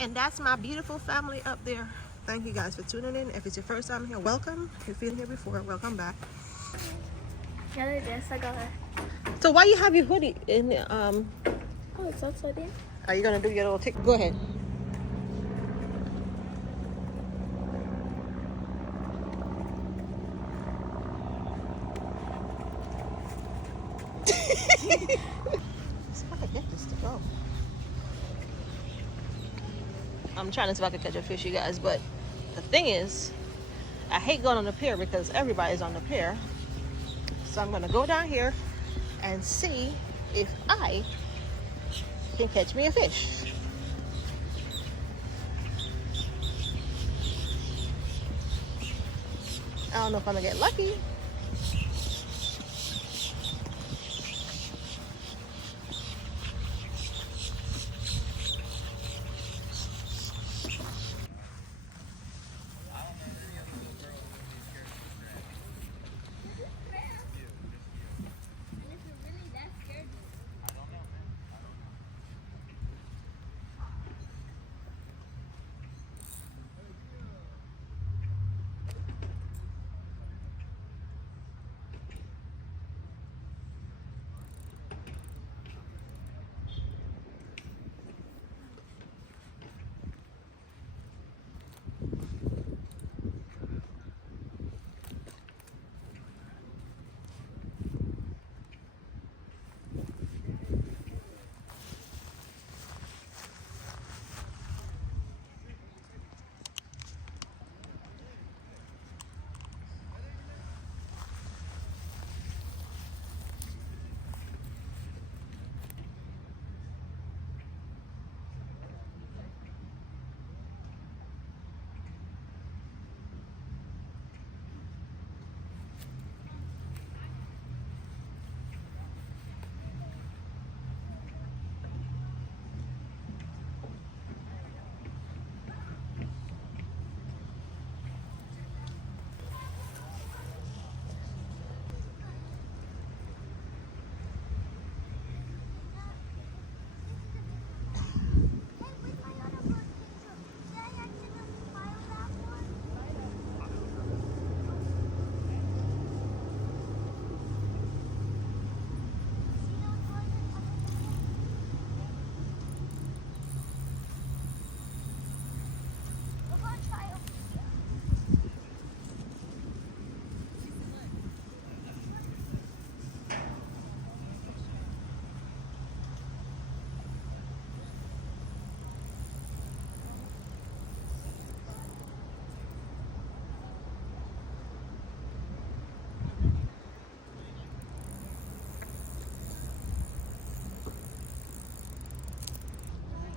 And that's my beautiful family up there. Thank you guys for tuning in. If it's your first time here, welcome. If you've been here before, welcome back. The other day I got her. So why you have your hoodie in Oh, it's upside down. Are you gonna do your little tick? Go ahead. See if I can get this to go. I'm trying to see if I can catch a fish, you guys, but the thing is, I hate going on the pier because everybody's on the pier. So I'm gonna go down here and see if I can catch me a fish. I don't know if I'm gonna get lucky.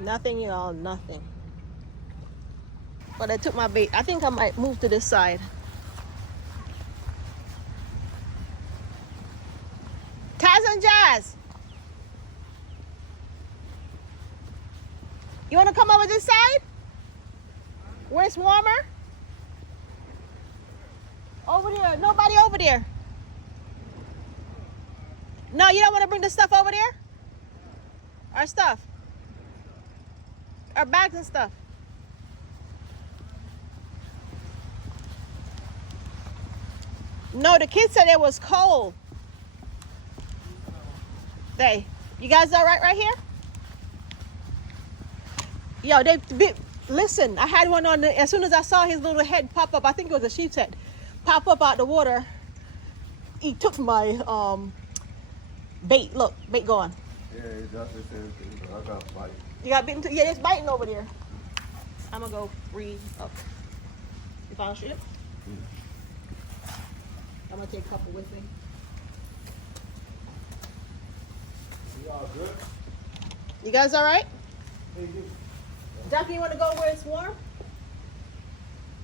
Nothing, y'all, nothing. But I took my bait. I think I might move to this side. Taz and Jazz, you want to come over this side where it's warmer? Over there. Nobody over there. No, you don't want to bring the stuff over there? Our stuff. Our bags and stuff. No, the kids said it was cold. You guys all right here? Yo, listen, I had one on as soon as I saw his little head pop up, I think it was a sheep's head, pop up out the water. He took my bait. Look, bait gone. Yeah, it's not the same thing, but I got bite. You got bitten too? Yeah, it's biting over there. I'm gonna go free up. You found shit? I'm gonna take a couple with me. Y'all good? You guys all right? Hey, you. Jackie, you want to go where it's warm?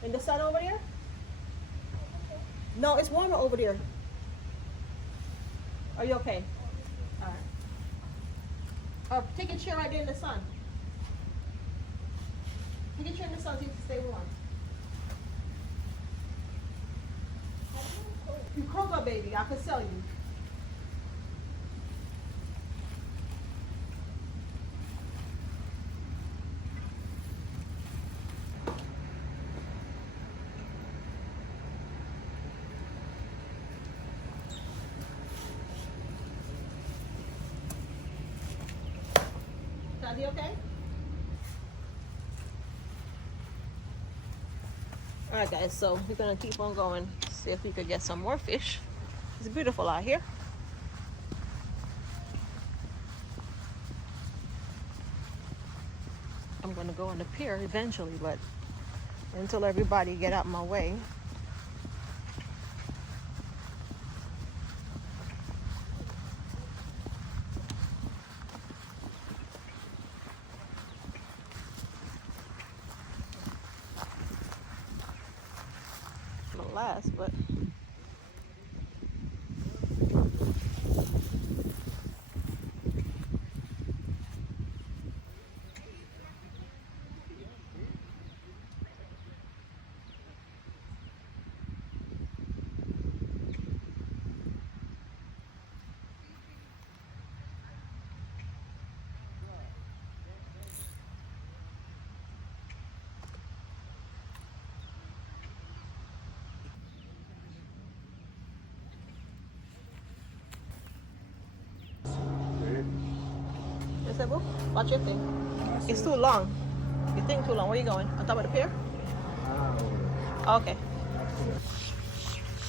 In the sun over there? No, it's warmer over there. Are you okay? All right. Or take a chair right there in the sun. Take a chair in the sun so you can stay warm. You Kroger, baby. I could sell you. Daddy okay? Alright guys, so we're gonna keep on going, see if we could get some more fish. It's beautiful out here. I'm gonna go on the pier eventually, but until everybody get out my way. It'll last, but yes, I will. Watch your thing. It's too long. Your thing too long. Where you going? On top of the pier? Okay.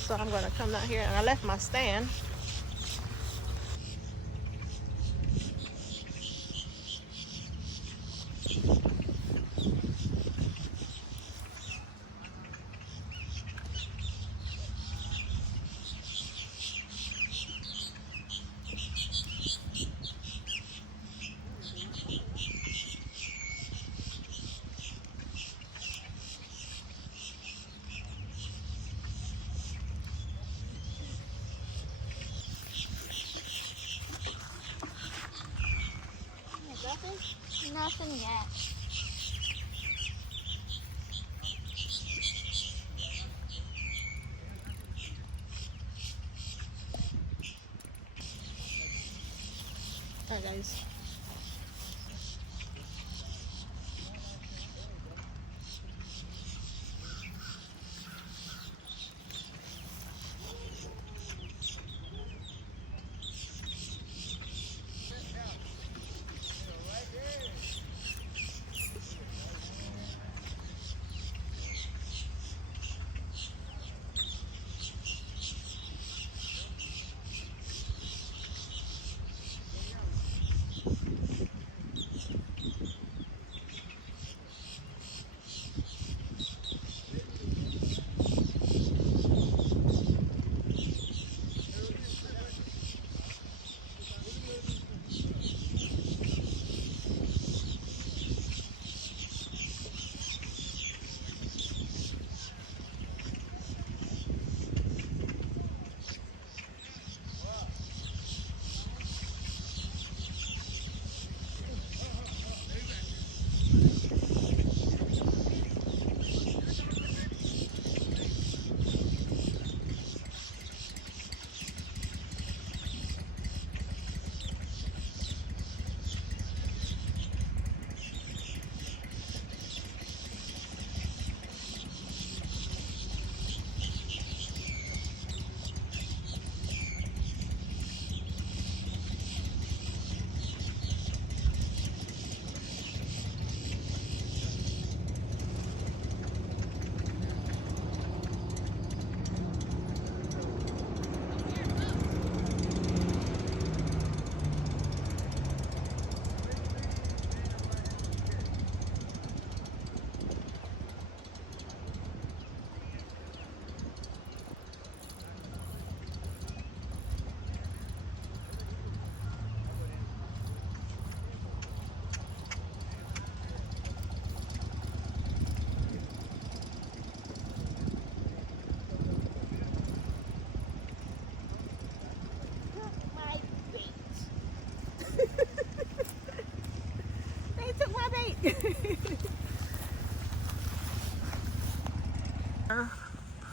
So I'm gonna come down here, and I left my stand. Nothing yet. Alright guys.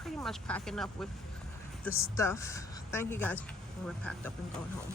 Pretty much packing up with the stuff. Thank you guys. We're packed up and going home.